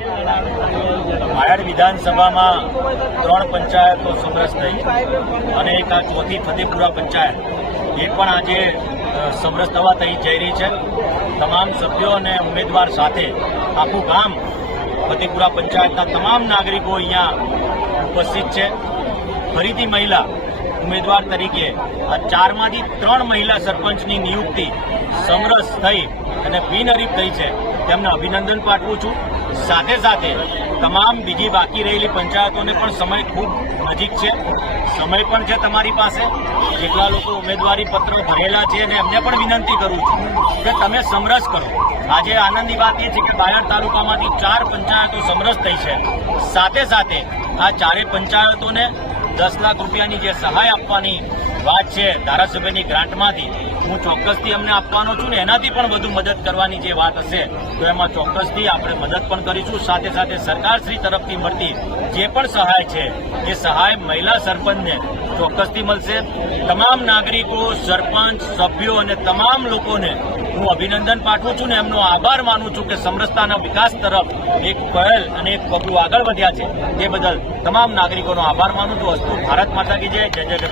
નહીં આયડ વિધાનસભામાં ત્રણ પંચાયતો સમરસ થઈ અને એક આ ચોથી ફતેપુરા પંચાયત એ પણ આજે સમરસ થવા થઈ જઈ રહી છે તમામ સભ્યો અને ઉમેદવાર સાથે આખું ગામ ફતેપુરા પંચાયતના તમામ નાગરિકો અહીંયા ઉપસ્થિત છે ફરીથી મહિલા ઉમેદવાર તરીકે આ ચારમાંથી ત્રણ મહિલા સરપંચની નિયુક્તિ સમરસ થઈ અને બિનહરીફ થઈ છે તેમને અભિનંદન પાઠવું છું સાથે સાથે તમામ બીજી બાકી રહેલી પંચાયતોને પણ સમય ખૂબ નજીક છે સમય પણ છે તમારી પાસે જેટલા લોકો ઉમેદવારી પત્રો ભરેલા છે અને એમને પણ વિનંતી કરું છું કે તમે સમરસ કરો આજે આનંદની વાત એ છે કે બાયડ તાલુકામાંથી ચાર પંચાયતો સમરસ થઈ છે સાથે સાથે આ ચારે પંચાયતોને દસ લાખ રૂપિયાની જે સહાય આપવાની વાત છે ધારાસભ્યની ગ્રાન્ટમાંથી હું ચોક્કસથી અમને આપવાનો છું ને એનાથી પણ વધુ મદદ કરવાની જે વાત હશે તો એમાં ચોક્કસથી આપણે મદદ પણ કરીશું સાથે સાથે સરકારશ્રી તરફથી મળતી જે પણ સહાય છે એ સહાય મહિલા સરપંચને ચોક્કસથી મળશે તમામ નાગરિકો સરપંચ સભ્યો અને તમામ લોકોને હું અભિનંદન પાઠવું છું ને એમનો આભાર માનું છું કે સમરસતાના વિકાસ તરફ એક પહેલ અને એક પગલું આગળ વધ્યા છે તે બદલ તમામ નાગરિકોનો આભાર માનું છું અસ્તુ ભારત માતા કી જય જય જય